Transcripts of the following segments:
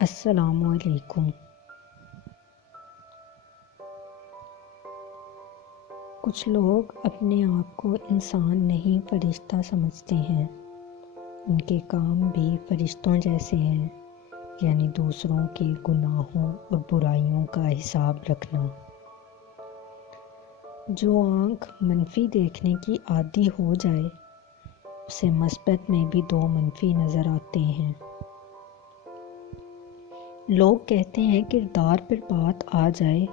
السلام علیکم۔ کچھ لوگ اپنے آپ کو انسان نہیں فرشتہ سمجھتے ہیں۔ ان کے کام بھی فرشتوں جیسے ہیں، یعنی دوسروں کے گناہوں اور برائیوں کا حساب رکھنا۔ جو آنکھ منفی دیکھنے کی عادی ہو جائے اسے مثبت میں بھی دو منفی نظر آتے ہیں۔ لوگ کہتے ہیں کردار پر بات آ جائے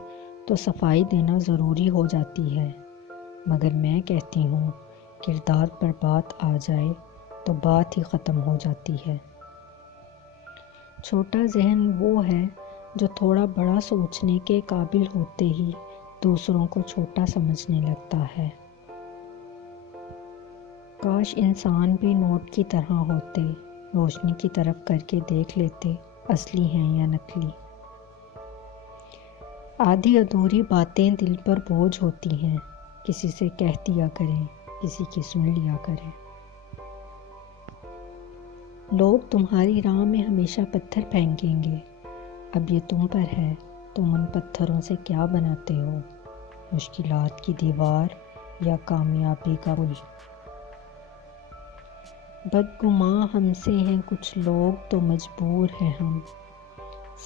تو صفائی دینا ضروری ہو جاتی ہے، مگر میں کہتی ہوں کردار پر بات آ جائے تو بات ہی ختم ہو جاتی ہے۔ چھوٹا ذہن وہ ہے جو تھوڑا بڑا سوچنے کے قابل ہوتے ہی دوسروں کو چھوٹا سمجھنے لگتا ہے۔ کاش انسان بھی نوٹ کی طرح ہوتے، روشنی کی طرف کر کے دیکھ لیتے اصلی ہیں یا نکلی۔ آدھی ادھوری باتیں دل پر بوجھ ہوتی ہیں، کسی سے کہہ دیا کریں، کسی کی سن لیا کریں۔ لوگ تمہاری راہ میں ہمیشہ پتھر پھینکیں گے، اب یہ تم پر ہے تم ان پتھروں سے کیا بناتے ہو، مشکلات کی دیوار یا کامیابی کا پل۔ بدگماں ہم سے ہیں کچھ لوگ تو مجبور ہیں ہم،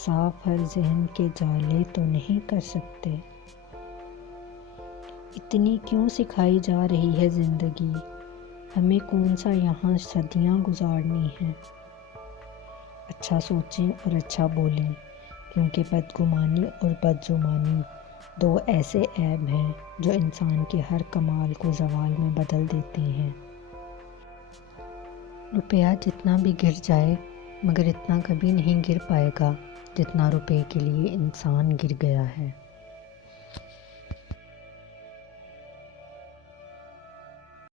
صاف ہر ذہن کے جالے تو نہیں کر سکتے۔ اتنی کیوں سکھائی جا رہی ہے زندگی، ہمیں کون سا یہاں صدیاں گزارنی ہیں۔ اچھا سوچیں اور اچھا بولیں، کیونکہ بدگمانی اور بدزبانی دو ایسے عیب ہیں جو انسان کے ہر کمال کو زوال میں بدل دیتے ہیں۔ روپیہ جتنا بھی گر جائے مگر اتنا کبھی نہیں گر پائے گا جتنا روپے کے لیے انسان گر گیا ہے۔